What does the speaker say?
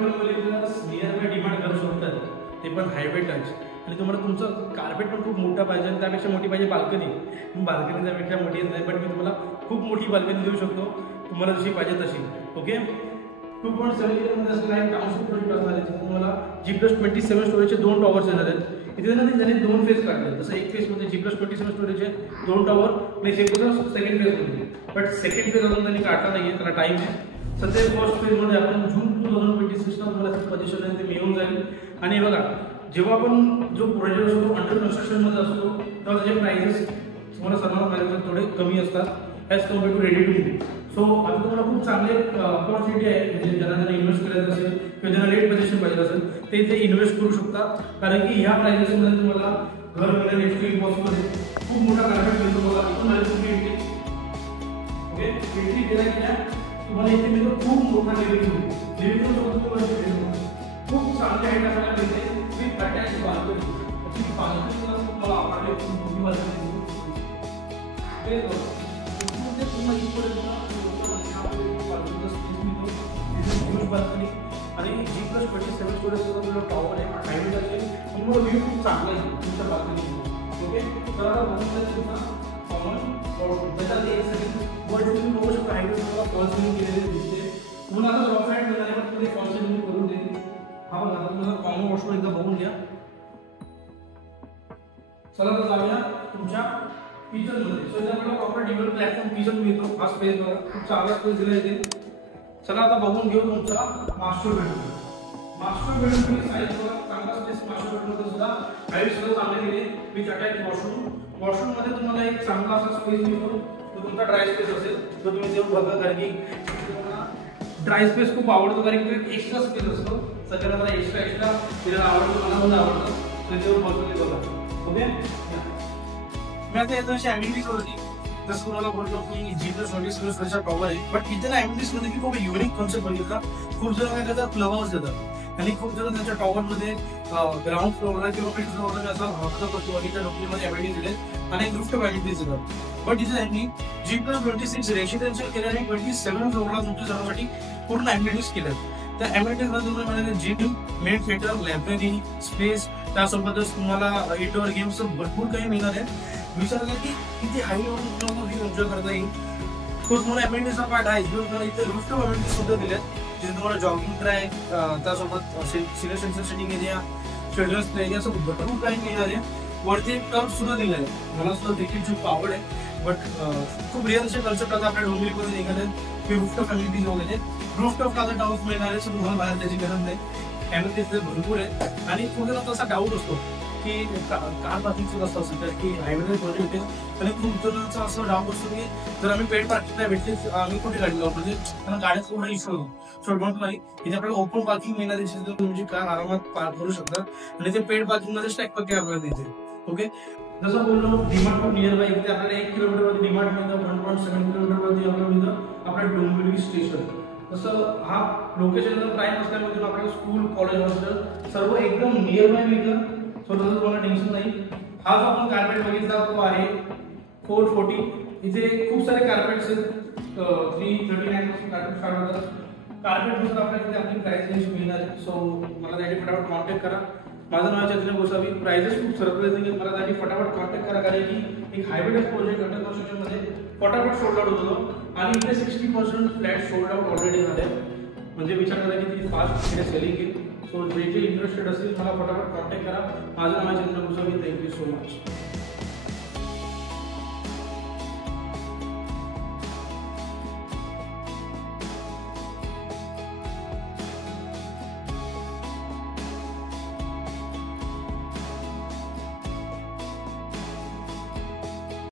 Near by demand करू शकतात, ते पण हायवे टच. आणि तुम्हाला तुमचं कार्पेट पण खूप मोठं पाहिजे आणि त्यापेक्षा मोठी पाहिजे बाल्कनी. बाल्कनी त्यापेक्षा मोठी नाही, बट मी तुम्हाला खूप मोठी बाल्कनी देऊ शकतो तुम्हाला जशी पाहिजे तशी. ओके, 2.7 मध्ये असं आहे टाउनशिप प्रोजेक्ट असणार आहे. तुम्हाला G+27 स्टोरेजचे 2 टॉवर्स येणार आहेत. इथे ना त्यांनी 2 फेज काढले, जसं एक फेज मध्ये G+27 स्टोरेजचे 2 टॉवर आणि सेकंड फेज मध्ये. बट सेकंड फेज अजून त्यांनी काढला नाहीये, त्याला टाइम आहे. सध्या फर्स्ट फेज मध्ये आपण जून 2026 ला तुम्हाला पोझिशन आहे ते मिळून जाईल. आणि बघा, जेव्हा आपण जो प्रोजेक्ट असतो अंडर कन्स्ट्रक्शन मध्ये असतो तेव्हा त्याचे प्राइसेस तुम्हाला सर्वांना प्राइसेस थोडे कमी असतात as compared to ready to move. So आता तुम्हाला खूप चांगले अपॉर्च्युनिटी आहे, म्हणजे ज्यांना इन्व्हेस्ट करायचं असेल किंवा ज्यांना लेट पोझिशन पाहिजे असेल ते इथे इन्व्हेस्ट करू शकता. कारण की ह्या प्राइसेसमध्ये तुम्हाला घर मिळणं नेक्स्ट इम्पॉसिबल आहे. खूप मोठा कार्पेट मिळतो बघा, इथून आले तुम्ही एंट्री. ओके, एंट्री केल्या तुम्हाला इथे मिळतो खूप मोठा लिव्हिंग रूम. लिव्हिंग रूम सोबत तुम्हाला खूप चांगले हाईट आपल्याला मिळते विथ अटॅच बाल्कनी. त्याची बाल्कनीला तुम्हाला आपल्याला खूप मोठी बाल्कनी ते तुम्हाला इकडे बाल्कनी आणि G+27 स्टोरेज तुमचा टॉवर आहे, हायवे असेल, तुम्हाला व्ह्यू खूप चांगला आहे तुमच्या बाल्कनी. ओके, तर आता बघून तुमचा कॉमन त्याच्या वर तुम्ही बघू शकता हायवे तुम्हाला फॉल सिलिंग केलेले दिसते. तुम्हाला आता रॉक साईड मिळाले पण तुम्ही फॉल सिलिंग करून देईल. हा बघा, तुम्हाला कॉमन वॉशरूम एकदा बघून घ्या. चला तर जाऊया तुमच्या किचन मध्ये. सो इथे आपल्याला प्रॉपर डिबल प्लॅटफॉर्म किचन मिळतो. हा स्पेस बघा, खूप चांगला स्पेस दिला इथे. चला आता बघून घेऊ तुमचा master bedroom. Master bedroom size बघा, चांगला स्पेस. मास्टर बेडरूम सुद्धा हाईट सुद्धा चांगले दिले विथ अटॅच वॉशरूम. वॉशरूम मध्ये तुम्हाला एक चांगला असा स्पेस मिळतो, तो तुमचा ड्राय स्पेस असेल तो तुम्ही देऊ बघा. कारण की ड्राय स्पेस खूप आवडतो, कारण की एक्स्ट्रा स्पेस असतो. सगळ्यांना मला एक्स्ट्रा तिला आवडतो, मला पण आवडतं. तर तेव्हा बघतो बघा. ओके, मी आता याच्याविषयी ॲम्बिलिटीज होती जसं तुम्हाला बोलतो की G+27 स्टोरेजचा टॉवर आहे. बट इथे ना ॲम्बिलिटीज मध्ये की खूप युनिक कॉन्सेप्ट बघितला. खूप जण काय करतात, क्लब हाऊस देतात आणि खूप जण त्यांच्या टॉवर मध्ये ग्राउंड फ्लोअरला किंवा फिफ्थ फ्लोअरला असा हक्क करतो आणि त्या नोकरीमध्ये ॲम्बिलिटीज दिले आणि रूफटॉप ॲम्बिलिटीज देतात. बट इथे त्यांनी G+26 रेसिडेन्शियल केलं आणि 27 फ्लोअरला तुमच्या सर्वांसाठी पूर्ण ॲम्बिलिटीज केल्यात. त्या ॲम्बिलिटीज मध्ये तुम्हाला मिळाले gym, main theatre, library space, त्यासोबतच तुम्हाला इंडोअर गेम्स भरपूर काही मिळणार आहे. विचार करा की किती हाय लेवल तुम्हाला एन्जॉय करता येईल. तो तुम्हाला ॲम्बिलिटीजचा पार्ट आहे जो तुम्हाला इथे रूफटॉप ॲम्बिलिटीज सुद्धा दिल्यात, जिथे तुम्हाला जॉगिंग ट्रॅक, त्यासोबत senior citizen sitting area, children's play area असं भरपूर काही मिळणार आहे. वरती एक टर्फ सुद्धा दिला आहे. मला सुद्धा क्रिकेटची खूप आवड आहे, बट खूप रिअल असे कन्सेप्ट आता आपल्या डोंबिवलीमध्ये निघाले की रूफटॉप ॲम्बिलिटीज वगैरे. रूफटॉप आता टाउन्स मिळणार आहे, सो तुम्हाला बाहेर त्याची गरज नाही. ॲम्बिलिटीज भरपूर आहे. आणि थोडा तसा डाऊट असतो की कार पार्किंग सुद्धा असतं असेल, तर की हायवे प्रोजेक्ट आहे आणि खूप जणांचा असं डाऊट असतो की जर आम्ही पेड पार्किंग नाही भेटली आम्ही कुठे गाडी लावू, म्हणजे त्यांना गाड्याचा थोडा इश्यू होतो. सो डोंट वरी, इथे आपल्याला ओपन पार्किंग मिळणार आहे, तुमची कार आरामात पार्क करू शकता आणि ते पेड पार्किंग मध्ये स्टॅक पक्के आपल्याला देते. ओके, जसं बोललो डीमार्ट खूप नियर बाय, इथे आपल्याला 1 किलोमीटर वरती डीमार्ट मिळतं, 1.7 किलोमीटर वरती आपल्याला मिळतं आपल्या डोंबिवली स्टेशन. तसं हा लोकेशन प्राईम असल्यामुळे आपल्याला स्कूल, कॉलेज, हॉस्टेल सर्व एकदम नियर बाय मिळतं. सो तसं तुम्हाला टेन्शन नाही. हा जो आपण कार्पेट बघितला तो आहे 440. इथे खूप सारे कार्पेट्स आहेत, 339 पासून कार्पेट स्टार्ट होतात. कार्पेटनुसार आपल्याला तिथे आपली प्राइस रेंज मिळणार आहे. सो मला त्यासाठी फटाफट कॉन्टॅक्ट करा. माझं नाव चैतन्य गोसावी. प्राइजेस खूप सरप्राइजिंग आहे, मला त्यासाठी फटाफट कॉन्टॅक्ट करा. कारण की एक हायवे प्रोजेक्ट अंडर कन्स्ट्रक्शन मध्ये फटाफट सोल्ड आउट होतो आणि इथे 60% फ्लॅट सोल्ड आउट ऑलरेडी झाले. म्हणजे विचार करा की ती फास्ट इथे सेलिंग आहे. सो जे इंटरेस्टेड असतील मला फटाफट कॉन्टॅक्ट करा. माझं नाव Chaitanya Gosavi. Thank you so much.